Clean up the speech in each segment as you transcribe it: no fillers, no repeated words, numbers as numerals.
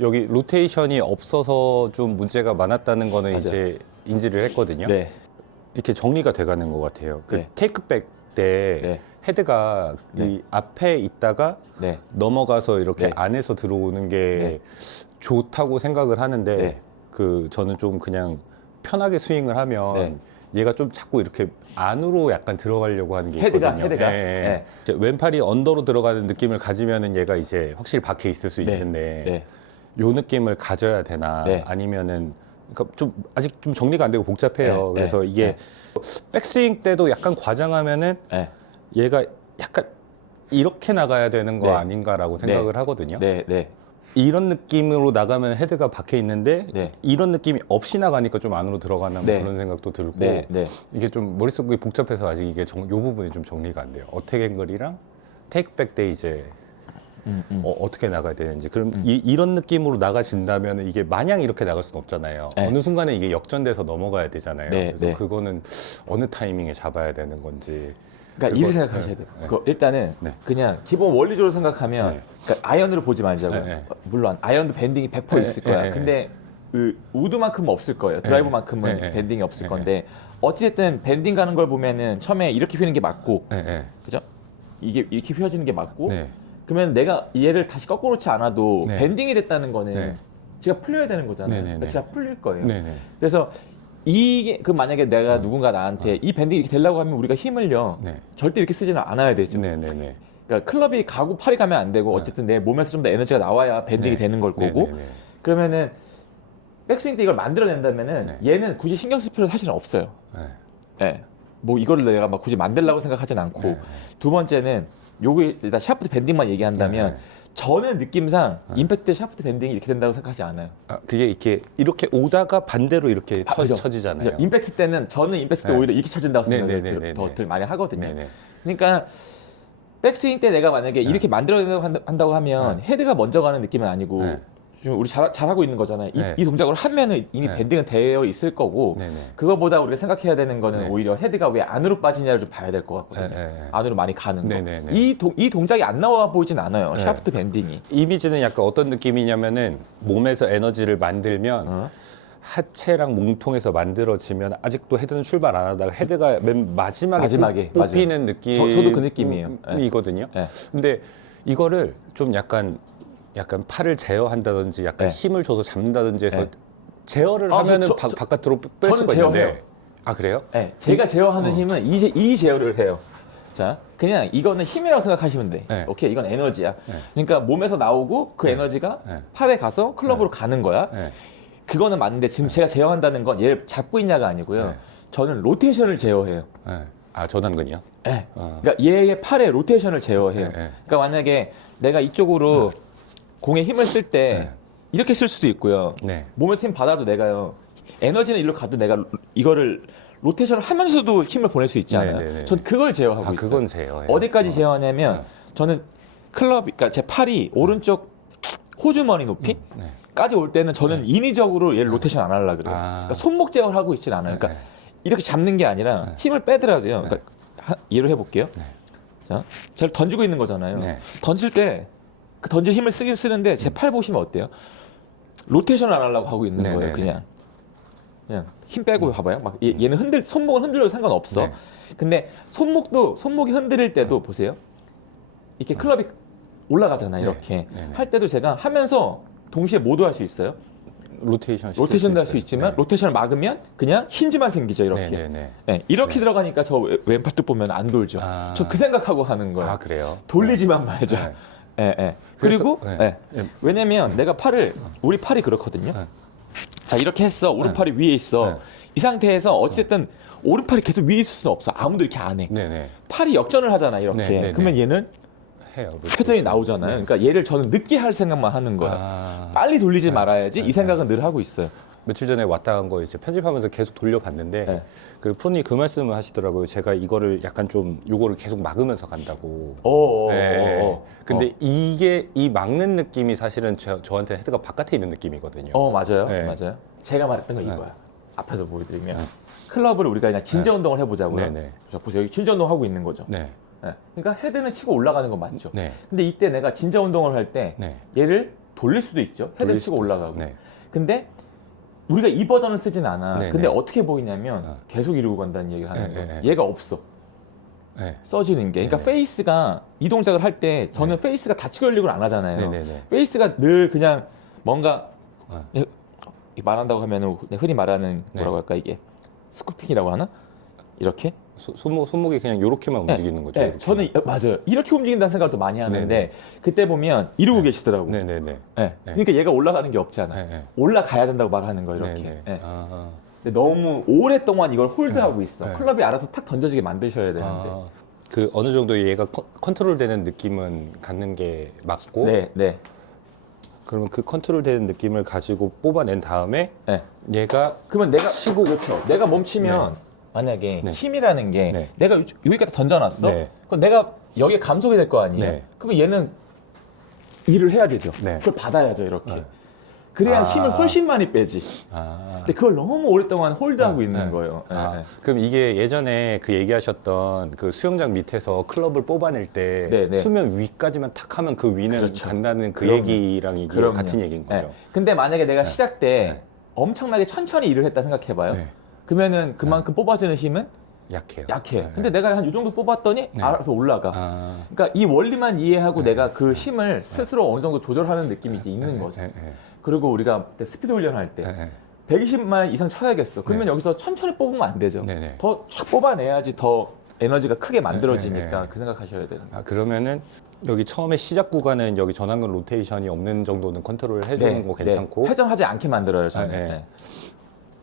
여기 로테이션이 없어서 좀 문제가 많았다는 거는 맞아요. 이제 인지를 했거든요. 네. 이렇게 정리가 돼가는 것 같아요. 그 네. 테이크백 때 네. 헤드가 네. 이 앞에 있다가 네. 넘어가서 이렇게 네. 안에서 들어오는 게 네. 좋다고 생각을 하는데 네. 그 저는 좀 그냥 편하게 스윙을 하면 네. 얘가 좀 자꾸 이렇게 안으로 약간 들어가려고 하는 게 헤드가, 있거든요. 헤드가. 예, 예. 네. 이제 왼팔이 언더로 들어가는 느낌을 가지면은 얘가 이제 확실히 박혀 있을 수 네. 있는데 네. 요 느낌을 가져야 되나 네. 아니면은 그러니까 좀 아직 좀 정리가 안 되고 복잡해요. 네. 그래서 네. 이게 백스윙 때도 약간 과장하면은 네. 얘가 약간 이렇게 나가야 되는 거 네. 아닌가라고 생각을 하거든요. 네. 네. 이런 느낌으로 나가면 헤드가 박혀 있는데 네. 이런 느낌이 없이 나가니까 좀 안으로 들어가나 뭐 네. 그런 생각도 들고 네. 네. 이게 좀 머릿속이 복잡해서 아직 이게 요 부분이 좀 정리가 안 돼요. 어택 앵글이랑 테이크백 때 이제 어떻게 나가야 되는지 그럼 이런 느낌으로 나가진다면 이게 마냥 이렇게 나갈 수는 없잖아요. 네. 어느 순간에 이게 역전돼서 넘어가야 되잖아요. 네, 그래서 네. 그거는 어느 타이밍에 잡아야 되는 건지. 그러니까 이렇게 생각하셔야 돼요. 네. 일단은 네. 그냥 기본 원리적으로 생각하면 네. 그러니까 아이언으로 보지 말자고요. 네, 네. 물론 아이언도 밴딩이 100% 네, 있을 거야. 네, 네. 근데 그 우드만큼은 없을 거예요. 드라이버만큼은 네, 네. 밴딩이 없을 네, 건데 어찌됐든 밴딩 가는 걸 보면은 처음에 이렇게 휘는 게 맞고 네, 네. 그죠? 이게 이렇게 휘어지는 게 맞고 네. 그러면 내가 얘를 다시 거꾸로 치 않아도 네. 밴딩이 됐다는 거는 네. 지가 풀려야 되는 거잖아요. 네, 네, 그러니까 네. 지가 풀릴 거예요. 네, 네. 그래서 이게 그 만약에 내가 누군가 나한테 이 밴딩이 이렇게 되려고 하면 우리가 힘을요 네. 절대 이렇게 쓰지는 않아야 되죠. 네, 네, 네. 그러니까 클럽이 가고 팔이 가면 안 되고 어쨌든 내 몸에서 좀 더 에너지가 나와야 밴딩이 네. 되는 걸 거고 네, 네, 네. 그러면은 백스윙 때 이걸 만들어낸다면은 네. 얘는 굳이 신경 쓸 필요 사실은 없어요. 네. 예. 뭐 이거를 내가 막 굳이 만들려고 생각하진 않고 네. 두 번째는 요게 일단 샤프트 밴딩만 얘기한다면 네. 저는 느낌상 임팩트 때 샤프트 밴딩이 이렇게 된다고 생각하지 않아요. 아, 그게 이렇게 오다가 반대로 이렇게 그죠? 쳐지잖아요. 그죠? 임팩트 때는 저는 임팩트 때 네. 오히려 이렇게 쳐진다고 네, 생각을 네, 네, 네, 더 네. 많이 하거든요. 네, 네. 그러니까 백스윙 때 내가 만약에 이렇게 만들어내려고 한다고 하면 헤드가 먼저 가는 느낌은 아니고 네. 지금 우리 잘하고 있는 거잖아요. 네. 이 동작을 하면은 이미 네. 밴딩은 되어 있을 거고 네, 네. 그거보다 우리가 생각해야 되는 거는 네. 오히려 헤드가 왜 안으로 빠지냐를 좀 봐야 될 것 같거든요. 네, 네. 안으로 많이 가는 거. 네, 네, 네. 이 동작이 안 나와 보이진 않아요. 네. 샤프트 밴딩이. 이미지는 약간 어떤 느낌이냐면은 몸에서 에너지를 만들면 어? 하체랑 몸통에서 만들어지면 아직도 헤드는 출발 안 하다가 헤드가 맨 마지막에 뽑히는 저도 그 느낌이에요. 이거든요. 네. 근데 이거를 좀 약간 팔을 제어한다든지 약간 네. 힘을 줘서 잡는다든지 해서 네. 제어를 아, 하면은 저- 바깥으로 뺄 저는 수가 있는데. 제어해요. 아 그래요? 네, 제가 제어하는 힘은 이 제어를 해요. 자, 그냥 이거는 힘이라고 생각하시면 돼. 네. 오케이, 이건 에너지야. 네. 그러니까 몸에서 나오고 그 에너지가 네. 팔에 가서 클럽으로 가는 거야. 네. 그거는 맞는데 지금 제가 제어한다는 건 얘를 잡고 있냐가 아니고요. 네. 저는 로테이션을 제어해요. 네. 아 저당근이요? 네. 어. 그러니까 얘의 팔의 로테이션을 제어해요. 네, 네. 그러니까 만약에 내가 이쪽으로 공에 힘을 쓸 때 네. 이렇게 쓸 수도 있고요. 네. 몸에서 힘 받아도 내가요. 에너지는 일로 가도 내가 이거를 로테이션을 하면서도 힘을 보낼 수 있잖아요. 네, 네, 네. 전 그걸 제어하고 아 있어요. 그건 제어해요. 어디까지 제어하냐면 저는 클럽, 그러니까 제 팔이 오른쪽 호주머니 높이까지 올 때는 저는 인위적으로 얘를 로테이션 안 하려고 그래요. 아. 그러니까 손목 제어를 하고 있진 않아요. 그러니까 네. 이렇게 잡는 게 아니라 힘을 빼더라도요. 그러니까 예로 해볼게요. 네. 자, 잘 던지고 있는 거잖아요. 네. 던질 때 그 던질 힘을 쓰긴 쓰는데 제 팔 보시면 어때요? 로테이션을 안 하려고 하고 있는 네, 거예요. 네, 그냥 힘 빼고 봐봐요. 막 얘는 손목은 흔들려도 상관없어. 네. 근데 손목이 흔들릴 때도 보세요. 이렇게 클럽이 올라가잖아요. 네. 이렇게 네, 네. 할 때도 제가 하면서 동시에 모두 할 수 있어요. 로테이션도 할 수 있지만 네. 로테이션을 막으면 그냥 힌지만 생기죠. 이렇게. 네, 네, 네. 네, 이렇게 들어가니까 저 왼팔뚝 보면 안 돌죠. 아. 저 그 생각하고 하는 거예요. 아 그래요? 돌리지만 말죠. 네. 예, 예. 그리고 그래서- 네. 예. 왜냐면 내가 우리 팔이 그렇거든요. 네. 자 이렇게 했어. 오른팔이 위에 있어. 네. 이 상태에서 어쨌든 오른팔이 계속 위에 있을 수는 없어. 아무도 이렇게 안 해. 네네. 팔이 역전을 하잖아 이렇게. 네, 네, 네. 그러면 얘는 해요. 회전이 나오잖아요. 그러니까 얘를 저는 늦게 할 생각만 하는 거야. 아, 빨리 돌리지 말아야지. 이 생각은 늘 하고 있어요. 며칠 전에 왔다 간 거 이제 편집하면서 계속 돌려봤는데 네. 그 프로님 그 말씀을 하시더라고요. 제가 이거를 약간 좀 요거를 계속 막으면서 간다고. 오. 네. 근데 이 막는 느낌이 사실은 저한테 헤드가 바깥에 있는 느낌이거든요. 맞아요. 네. 맞아요. 제가 말했던 건 이거야. 앞에서 보여드리면 클럽을 우리가 그냥 진저 운동을 해보자고요. 네, 네. 자, 보세요. 여기 진저 운동 하고 있는 거죠. 네. 네. 그러니까 헤드는 치고 올라가는 건 맞죠. 네. 근데 이때 내가 진저 운동을 할 때 네. 얘를 돌릴 수도 있죠. 헤드 돌릴 치고 수도 올라가고. 있어요. 네. 근데 우리가 이 버전을 쓰진 않아. 네, 근데 네. 어떻게 보이냐면 계속 이러고 간다는 얘기를 하는 네, 거예요. 네, 네. 얘가 없어. 네. 써지는 게. 그러니까 네. 페이스가 이 동작을 할 때 저는 페이스가 닫히고 열리고를 안 하잖아요. 네네네. 페이스가 늘 그냥 뭔가 네. 말한다고 하면은 그냥 흔히 말하는 뭐라고 네. 할까 이게 스쿠핑이라고 하나? 이렇게? 손목이 그냥 이렇게만 움직이는 거죠. 네, 이렇게. 저는 맞아요. 이렇게 움직인다는 생각도 많이 하는데 네네. 그때 보면 이러고 계시더라고. 네네네. 네. 그러니까 얘가 올라가는 게 없잖아. 네. 올라가야 된다고 말하는 거 이렇게. 네네. 네. 아. 근데 너무 오랫동안 이걸 홀드하고 있어. 네. 클럽이 알아서 탁 던져지게 만드셔야 되는데. 아. 그 어느 정도 얘가 컨트롤되는 느낌은 갖는 게 맞고, 네, 네, 그러면 그 컨트롤되는 느낌을 가지고 뽑아낸 다음에 네. 얘가 그러면 내가 쉬고 그렇죠. 내가 멈추면 만약에 네. 힘이라는 게 네. 내가 여기까지 던져놨어. 네. 그럼 내가 여기에 감속이 될 거 아니에요. 네. 그러면 얘는 일을 해야 되죠. 네. 그걸 받아야죠 이렇게. 네. 그래야 아. 힘을 훨씬 많이 빼지. 아. 근데 그걸 너무 오랫동안 홀드하고 네, 있는 네. 거예요. 네, 아, 네. 그럼 이게 예전에 그 얘기하셨던 그 수영장 밑에서 클럽을 뽑아낼 때 네, 네. 수면 위까지만 탁 하면 그 위는 그렇죠. 간다는 그 그럼요. 얘기랑 이게 그럼요. 같은 얘기인 거죠. 네. 근데 만약에 내가 시작 때 네. 엄청나게 천천히 일을 했다 생각해봐요. 네. 그러면은 그만큼 뽑아지는 힘은 약해요. 약해. 네. 근데 내가 한 이 정도 뽑았더니 네. 알아서 올라가. 아. 그러니까 이 원리만 이해하고 내가 그 힘을 스스로 어느 정도 조절하는 느낌이 이제 있는 거죠. 네, 네, 그리고 우리가 그때 스피드 훈련할 때 네, 네. 120마일 이상 쳐야겠어. 그러면 네. 여기서 천천히 뽑으면 안 되죠. 네, 네. 더 쫙 뽑아내야지 더 에너지가 크게 만들어지니까 네. 그 생각하셔야 되는 거예요. 아, 그러면은 여기 처음에 시작 구간은 여기 전완근 로테이션이 없는 정도는 컨트롤 해주는 거 괜찮고, 회전하지 않게 만들어요, 저는. 네, 네. 네.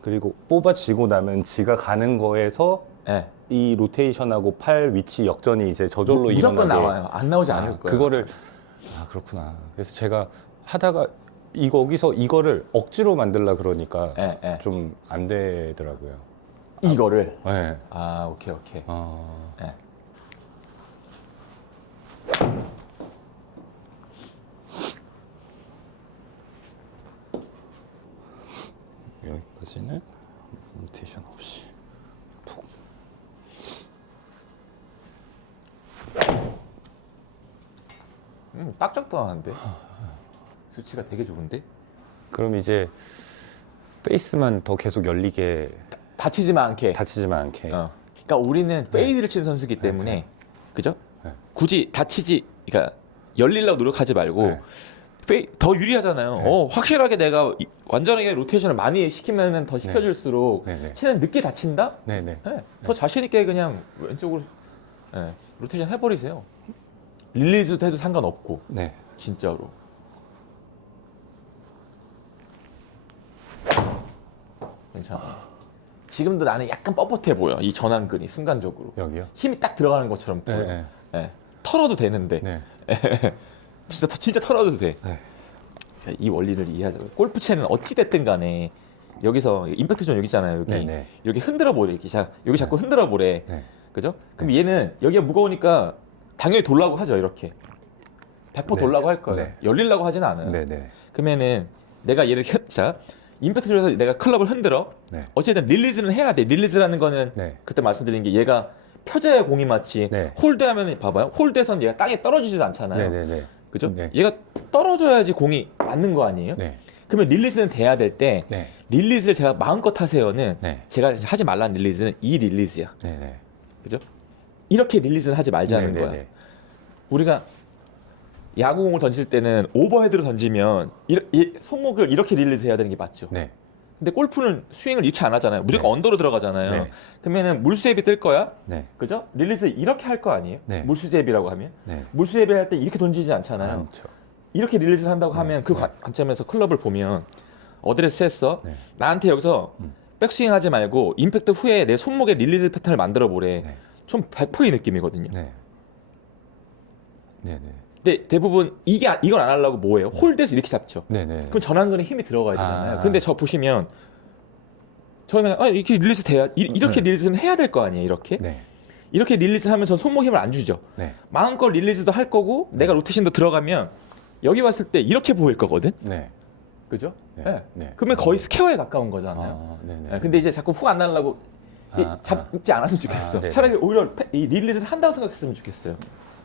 그리고 뽑아지고 나면 지가 가는 거에서 네. 이 로테이션하고 팔 위치 역전이 이제 저절로 무조건 일어나게. 나와요. 안 나오지 않을 아, 거예요. 그거를 그렇구나. 그래서 제가 하다가 여기서 이거를 억지로 만들라 그러니까 네, 네. 좀 안 되더라고요. 이거를. 네. 아, 오케이, 오케이. 네. 여기까지는 로테이션 없이. 딱 적당한데? 수치가 되게 좋은데? 그럼 이제 페이스만 더 계속 열리게 다치지만 않게. 다치지만 않게. 그러니까 우리는 페이드를 치는 선수이기 때문에, 그죠? 네. 굳이 다치지, 그러니까 열리려고 노력하지 말고, 네. 더 유리하잖아요. 확실하게 내가 완전하게 로테이션을 많이 시키면 더 시켜줄수록 네, 네. 체는 늦게 다친다? 네네. 네. 더 자신있게 그냥 왼쪽으로 로테이션 해버리세요. 릴리즈도 해도 상관없고, 네. 진짜로. 괜찮아. 지금도 나는 약간 뻣뻣해 보여. 이 전완근이 순간적으로. 여기요? 힘이 딱 들어가는 것처럼 보여. 네. 네. 털어도 되는데. 네. 진짜 털어도 돼. 네. 자, 이 원리를 이해하자고요. 골프채는 어찌 됐든 간에 여기서 임팩트 존 여기 있잖아요. 여기. 네네. 여기 흔들어 보래. 이렇게. 자, 여기 자꾸 흔들어 보래. 네. 그죠? 그럼 얘는 여기가 무거우니까 당연히 돌라고 하죠. 이렇게. 100% 네. 돌라고 할 거예요. 네. 열리려고 하진 않아요. 네네. 그러면은 내가 얘를 자 임팩트 존에서 내가 클럽을 흔들어. 네. 어쨌든 릴리즈는 해야 돼. 릴리즈라는 거는 네. 그때 말씀드린 게 얘가 펴져야 공이 맞지. 네. 홀드하면 봐봐요. 홀드에선 얘가 땅에 떨어지지도 않잖아요. 네네네. 그죠? 네. 얘가 떨어져야지 공이 맞는 거 아니에요? 네. 그러면 릴리즈는 돼야 될 때 네. 릴리즈를 제가 마음껏 하세요는 네. 제가 하지 말라는 릴리즈는 이 릴리즈야. 네네. 그죠? 이렇게 릴리즈는 하지 말자는 네네네. 거야. 우리가 야구공을 던질 때는 오버헤드로 던지면 이 손목을 이렇게 릴리즈 해야 되는 게 맞죠. 네. 근데 골프는 스윙을 이렇게 안 하잖아요. 무조건 네. 언더로 들어가잖아요. 네. 그러면은 물수제비 뜰 거야. 네. 그죠? 릴리즈 이렇게 할 거 아니에요? 네. 물수제비라고 하면. 네. 물수제비 할 때 이렇게 던지지 않잖아요. 그렇죠. 이렇게 릴리즈를 한다고 하면 그 네. 관점에서 클럽을 보면 어드레스 했어. 네. 나한테 여기서 백스윙 하지 말고 임팩트 후에 내 손목에 릴리즈 패턴을 만들어 보래. 네. 좀 100%의 느낌이거든요. 네. 네네. 근데 대부분 이건 안 하려고 뭐예요? 홀드에서 이렇게 잡죠. 네네. 그럼 전완근에 힘이 들어가야 되잖아요. 아. 근데 저 보시면 저는 이렇게 릴리즈 돼야 이렇게 네. 릴리즈는 해야 될 거 아니에요. 이렇게 네. 이렇게 릴리즈를 하면 전 손목 힘을 안 주죠. 네. 마음껏 릴리즈도 할 거고 내가 로테이션도 들어가면 여기 왔을 때 이렇게 보일 거거든. 네. 그죠? 네. 네. 네. 그러면 거의 스퀘어에 가까운 거잖아요. 아, 네네. 네, 근데 이제 자꾸 훅 안 날라고 잡지 않았으면 좋겠어. 네네. 차라리 오히려 이 릴리즈를 한다고 생각했으면 좋겠어요.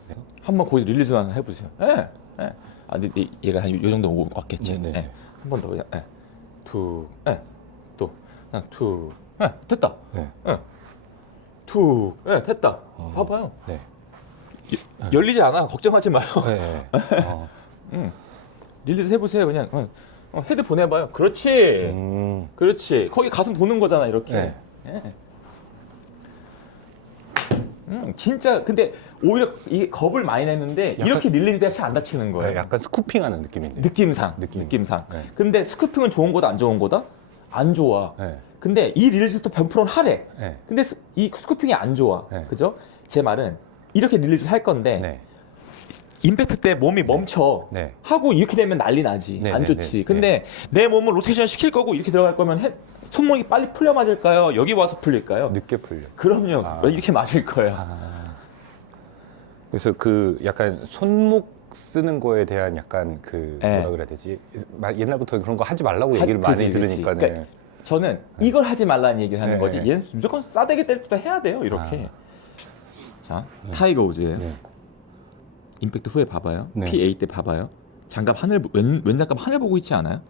네. 한번 거기서 릴리즈만 해보세요. 네. 네. 아, 근데 얘가 한 요 정도 오고 왔겠지. 네네. 네. 한 번 더 그냥 툭, 또 그냥 툭, 됐다. 네. 툭, 됐다. 봐봐요. 네. 열리지 않아. 걱정하지 마요. 네. 릴리즈 해보세요. 그냥 헤드 보내봐요. 그렇지. 그렇지. 거기 가슴 도는 거잖아 이렇게. 네. 예. 진짜 근데 오히려 이게 겁을 많이 냈는데 약간- 이렇게 릴리즈 대시 안 다치는 거예요. 네, 약간 스쿠핑하는 느낌인데. 느낌상. 네. 근데 스쿠핑은 좋은 거다 안 좋은 거다? 안 좋아. 네. 근데 이 릴리즈도 100%는 하래. 네. 근데 이 스쿠핑이 안 좋아. 네. 그죠? 제 말은 이렇게 릴리즈 할 건데 네. 임팩트 때 몸이 멈춰 네. 하고 이렇게 되면 난리 나지. 네, 안 네, 좋지. 네, 근데 내 몸을 로테이션 시킬 거고 이렇게 들어갈 거면 손목이 빨리 풀려 맞을까요? 여기 와서 풀릴까요? 늦게 풀려. 그럼요. 이렇게 맞을 거예요. 그래서 그 약간 손목 쓰는 거에 대한 약간 그 네. 뭐라 그래야 되지? 옛날부터 그런 거 하지 말라고 얘기를 많이 그치. 들으니까는. 그러니까 저는 이걸 하지 말라는 얘기를 하는 네. 거지. 얘는 무조건 싸대기 때릴 때도 해야 돼요. 이렇게. 자, 타이거 우즈예요. 네. 임팩트 후에 봐봐요. 네. PA 때 봐봐요. 장갑 하늘 왼 장갑 하늘 보고 있지 않아요?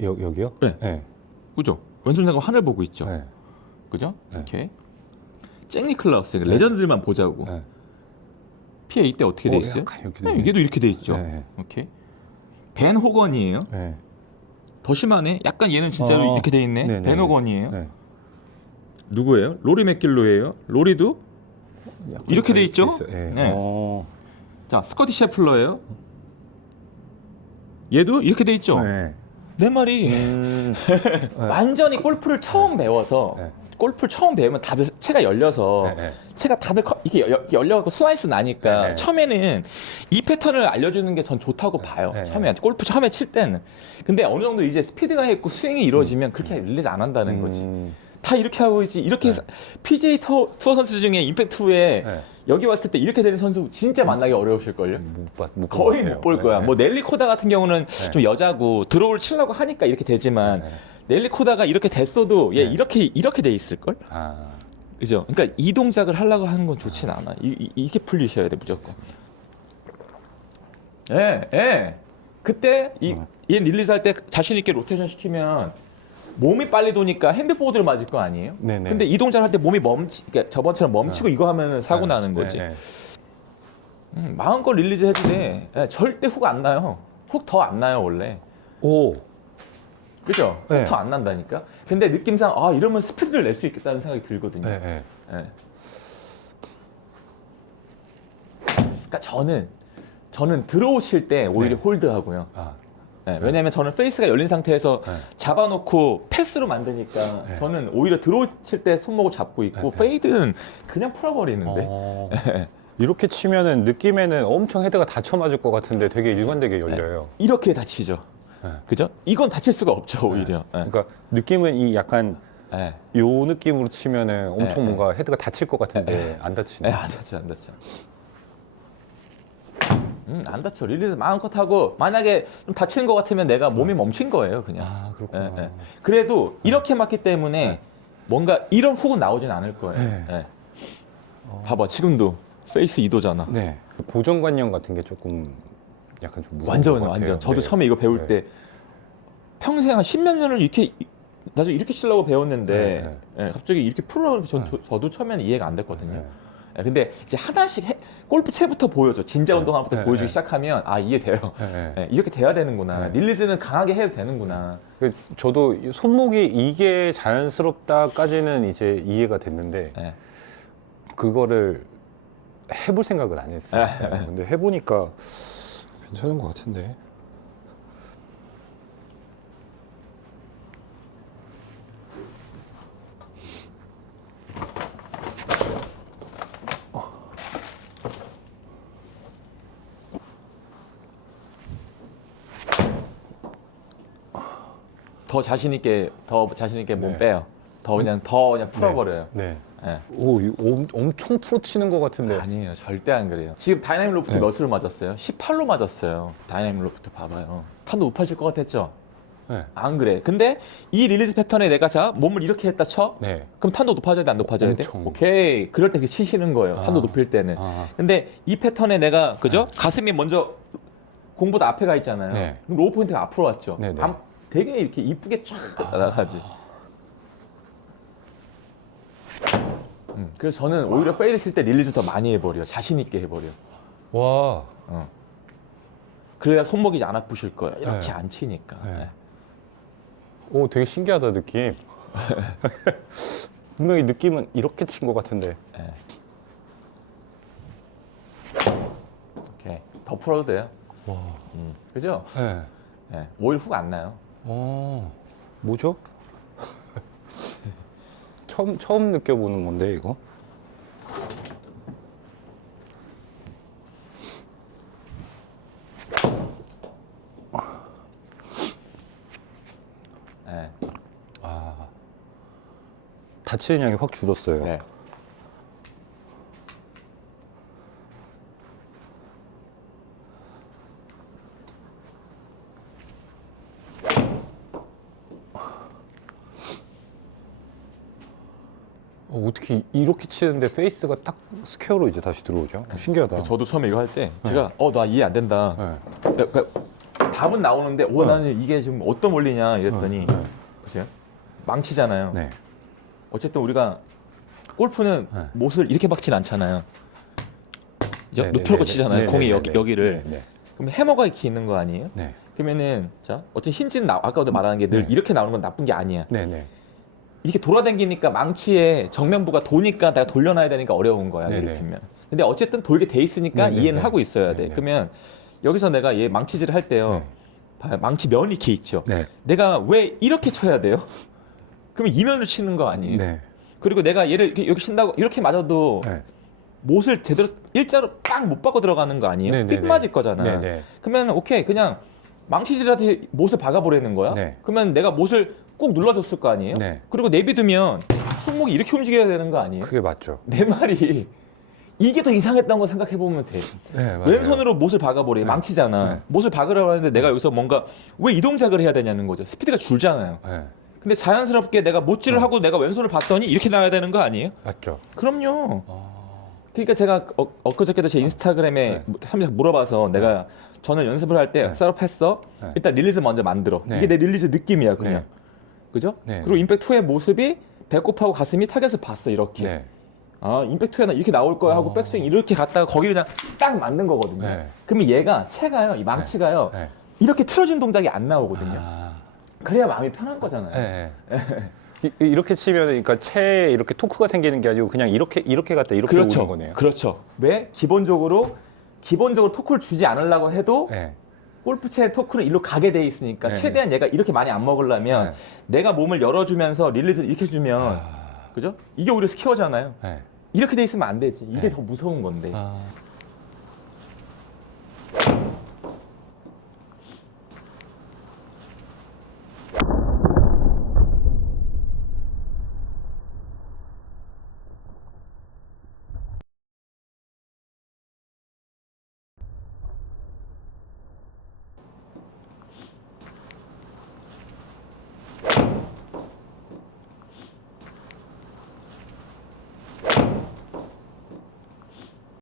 여기요? 네. 네. 그죠? 왼손 장갑 하늘 보고 있죠. 네. 그죠? 네. 오케이. 잭 니클라우스 레전드들만 보자고. 네. PA 때 어떻게 돼 있어요? 약간 이렇게 네, 돼 얘도 이렇게 돼 있죠. 네. 오케이. 벤 호건이에요. 네. 더 심하네. 약간 얘는 진짜로 이렇게 돼 있네. 네, 네, 벤 네. 호건이에요. 네. 누구예요? 로리 맥길로예요. 로리도 약간 이렇게 돼 있죠? 있어요. 네. 네. 자, 스커티 셰플러예요. 얘도 이렇게 돼 있죠. 네. 내 말이 완전히 골프를 처음 배워서 네. 골프를 처음 배우면 다들 체가 열려서 네, 네. 체가 다들 이렇게 열려갖고 슬라이스 나니까 네, 네. 처음에는 이 패턴을 알려주는 게 전 좋다고 봐요. 네, 처음에 골프 처음에 칠 때는. 근데 어느 정도 이제 스피드가 있고 스윙이 이루어지면 그렇게 릴리즈 안 한다는 거지. 다 이렇게 하고 있지. 이렇게 PGA 투어 선수 중에 임팩트 후에 네. 여기 왔을 때 이렇게 되는 선수 진짜 만나기 어려우실걸요? 못 거의 못 볼 거야. 네. 뭐 넬리 코다 같은 경우는 네. 좀 여자고 드로우를 치려고 하니까 이렇게 되지만 네. 넬리 코다가 이렇게 됐어도 얘 네. 이렇게 돼 있을 걸? 아. 그죠? 그러니까 이 동작을 하려고 하는 건 좋진 않아. 이게 풀리셔야 돼 무조건. 예. 그때 얘 릴리즈 할 때 자신 있게 로테이션 시키면 몸이 빨리 도니까 핸드포드를 맞을 거 아니에요? 네네. 근데 이 동작을 할 때 몸이 그러니까 저번처럼 멈추고 이거 하면 사고 나는 거지. 네. 마음껏 릴리즈 해도 돼. 예, 절대 훅 안 나요. 훅 더 안 나요 원래. 오. 그죠? 네. 훅 더 안 난다니까. 근데 느낌상 이러면 스피드를 낼 수 있겠다는 생각이 들거든요. 네. 네. 예. 그러니까 저는 들어오실 때 오히려 네. 홀드하고요. 아. 예, 왜냐면 저는 페이스가 열린 상태에서 네. 잡아놓고 패스로 만드니까 네. 저는 오히려 들어오실 때 손목을 잡고 있고 페이드는 그냥 풀어버리는데. 이렇게 치면은 느낌에는 엄청 헤드가 다쳐 맞을 것 같은데 되게 일관되게 열려요. 이렇게 다치죠. 네. 그죠? 이건 다칠 수가 없죠 오히려. 예. 그러니까 느낌은 이 약간 예. 요 느낌으로 치면은 엄청 네, 뭔가 헤드가 다칠 것 같은데 안 다치네. 안 다쳐. 안 다쳐. 릴리즈 마음껏 하고 만약에 좀 다치는 것 같으면 내가 몸이 멈춘 거예요 그냥. 아, 그렇구나. 예. 그래도 이렇게 맞기 때문에 뭔가 이런 훅은 나오진 않을 거예요. 네. 예. 봐봐 지금도 페이스 2도잖아. 네. 고정관념 같은 게 조금 약간 좀 무서운 완전 것 같아요. 완전. 저도 네. 처음에 이거 배울 네. 때 평생 한 10몇 년을 이렇게 나중에 이렇게 치려고 배웠는데 예, 갑자기 이렇게 풀으라고 저도 처음에는 이해가 안 됐거든요. 네. 예, 근데 이제 하나씩 골프 채부터 보여줘. 진짜 운동하부터 네, 보여주기 네. 시작하면 이해돼요. 네, 네. 예, 이렇게 돼야 되는구나. 네. 릴리즈는 강하게 해도 되는구나. 저도 손목이 이게 자연스럽다까지는 이제 이해가 됐는데 예. 그거를 해볼 생각은 안 했어요. 네. 네. 근데 해보니까 괜찮은 것 같은데. 더 자신 있게 몸 네. 빼요. 더 그냥 풀어버려요. 네. 예. 오, 엄청 프로 치는 것 같은데. 아니에요. 절대 안 그래요. 지금 다이나믹 로프트 네. 몇으로 맞았어요? 18로 맞았어요. 다이나믹 로프트 봐봐요. 탄도 높아질 것 같았죠? 네. 안 그래. 근데 이 릴리즈 패턴에 내가 몸을 이렇게 했다 쳐? 네. 그럼 탄도 높아져야 돼, 안 높아져야 돼? 엄청. 오케이. 그럴 때 치시는 거예요. 탄도 높일 때는. 아. 근데 이 패턴에 내가, 그죠? 가슴이 먼저 공보다 앞에 가 있잖아요. 네. 그럼 로우 포인트가 앞으로 왔죠. 네, 네. 되게 이렇게 이쁘게 쫙 나가지. 그래서 저는 오히려 페이드 칠 때 릴리즈 더 많이 해버려. 자신 있게 해버려. 와. 그래야 손목이 안 아프실 거예요. 이렇게 네. 안 치니까. 네. 네. 오, 되게 신기하다 느낌. 분명히 느낌은 이렇게 친 것 같은데. 네. 오케이. 더 풀어도 돼요. 와. 그죠? 네. 네. 오일 훅 안 나요. 뭐죠? 처음 느껴보는 건데 이거. 네. 다치는 양이 확 줄었어요. 네. 어떻게 이렇게 치는데 페이스가 딱 스퀘어로 이제 다시 들어오죠? 신기하다. 저도 처음에 이거 할 때 제가 나 이해 안 된다. 네. 그러니까 답은 나오는데 나는 이게 지금 어떤 원리냐 이랬더니 보세요. 망치잖아요. 네. 어쨌든 우리가 골프는 네. 못을 이렇게 박진 않잖아요. 네, 눕혀놓고 네, 치잖아요. 네, 공이 네, 여기를. 네, 네. 그럼 해머가 이렇게 있는 거 아니에요? 네. 그러면은 자 어쨌든 힌지는 아까도 말한 게 늘 네. 이렇게 나오는 건 나쁜 게 아니야. 네, 네. 이렇게 돌아다니니까 망치에 정면부가 도니까 내가 돌려놔야 되니까 어려운 거야. 네네. 이를테면. 근데 어쨌든 돌게 돼 있으니까 네네네. 이해는 하고 있어야 돼. 네네. 그러면 여기서 내가 얘 망치질을 할 때요. 네. 봐요. 망치 면이 이렇게 있죠. 네. 내가 왜 이렇게 쳐야 돼요? 그러면 이면을 치는 거 아니에요? 네. 그리고 내가 얘를 이렇게 친다고 이렇게 맞아도 네. 못을 제대로 일자로 빵 못 박아 들어가는 거 아니에요? 네네네. 삑 맞을 거잖아. 네네. 그러면 오케이 그냥 망치질한테 못을 박아보라는 거야. 네. 그러면 내가 못을 꼭 눌러줬을 거 아니에요? 네. 그리고 내비두면 손목이 이렇게 움직여야 되는 거 아니에요? 그게 맞죠. 내 말이 이게 더 이상했던 거 생각해 보면 돼. 네, 맞아요. 왼손으로 못을 박아버려. 망치잖아. 네. 못을 박으려고 하는데 내가 여기서 뭔가 왜 이 동작을 해야 되냐는 거죠. 스피드가 줄잖아요. 네. 근데 자연스럽게 내가 못질을 하고 내가 왼손을 봤더니 이렇게 나와야 되는 거 아니에요? 맞죠. 그럼요. 그러니까 제가 엊그저께도 제 인스타그램에 한 명 물어봐서 내가 저는 연습을 할 때 셋업했어. 네. 일단 릴리즈 먼저 만들어. 네. 이게 내 릴리즈 느낌이야 그냥. 네. 그죠? 네. 그리고 임팩트 2의 모습이 배꼽하고 가슴이 타겟을 봤어 이렇게. 네. 아 임팩트 2는 이렇게 나올 거야 하고 백스윙 이렇게 갔다가 거기를 그냥 딱 맞는 거거든요. 네. 그러면 얘가 채가요, 이 망치가요. 네. 이렇게 틀어진 동작이 안 나오거든요. 아. 그래야 마음이 편한 거잖아요. 네. 이렇게 치면 그러니까 체에 이렇게 토크가 생기는 게 아니고 그냥 이렇게 갔다 이렇게 오는 거네요. 그렇죠. 왜? 기본적으로 토크를 주지 않으려고 해도 네. 골프채의 토크는 일로 가게 돼 있으니까 네, 최대한 얘가 이렇게 많이 안 먹으려면 네. 내가 몸을 열어주면서 릴리즈를 이렇게 해주면 그죠? 이게 오히려 스퀘어잖아요. 네. 이렇게 돼 있으면 안 되지. 이게 네. 더 무서운 건데. 아.